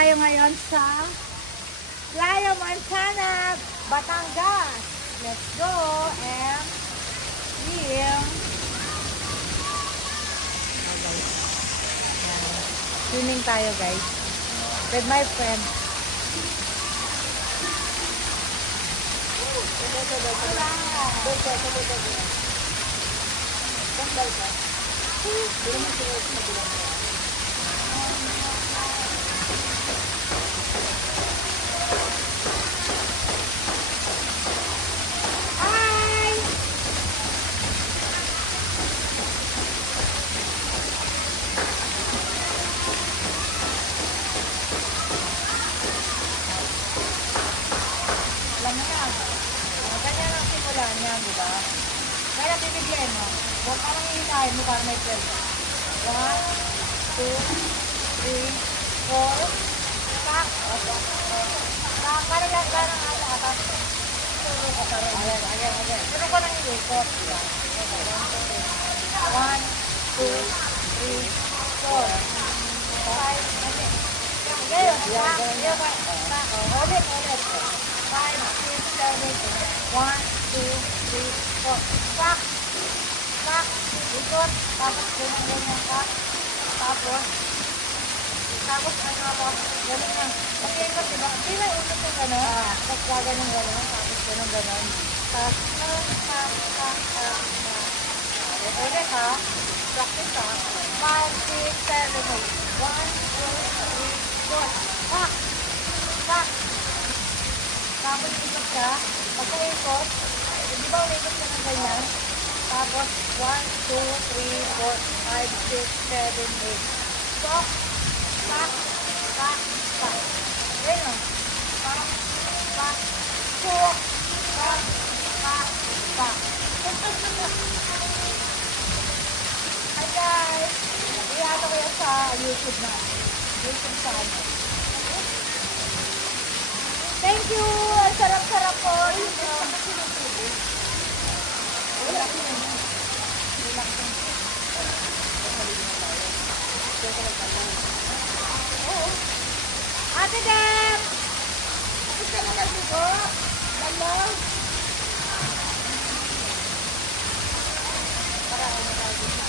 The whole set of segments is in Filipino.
tayo ngayon sa Playa Montana, Batangas. Let's go and swim. Oh, guys. Yan. Swimming tayo, guys. With my friend. Hi! Alam mo na. Ganyan ang simulan niya, di ba? Kaya bibigyan mo. Huwag ka lang iisahin mo para may 12. 1, 2, 3, 4. Pak! Para lang ka ng atas. Again. Pero ko nang iikot. 1, 2, 3, 4. 5. Ngayon. Ulit. 5, 6, 7, 1, 2, 3, 4. Pak! Ikot. Tapos ganyan pak. Tapos ano ako, gano'n na. Pag-ikot, diba? Hindi na ikot yung gano'n. Tapos gano'n. Tapos gano'n. Tapos, ulit ha. Practice ha. 5, 6, 7, 8. 1, 2, 3, 4. Pak! Tapos ikot ka. Pagka-ikot, di ba ulikot ka ng ganyan? Tapos, 1, 2, 3, 4, 5, 6, 7, 8. Stop! Pak! Ayun o. Pak! Suk! Pak! Hi guys! Iyato ko yan sa YouTube na. YouTube channel. Thank you! Ang sarap-sarap po! Wala ko na. Ate Deb! Gusto mo na sigo? Hello? Para ano na dito.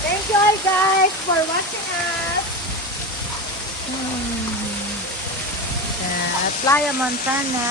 Thank you all guys for watching us. At Playa Montana.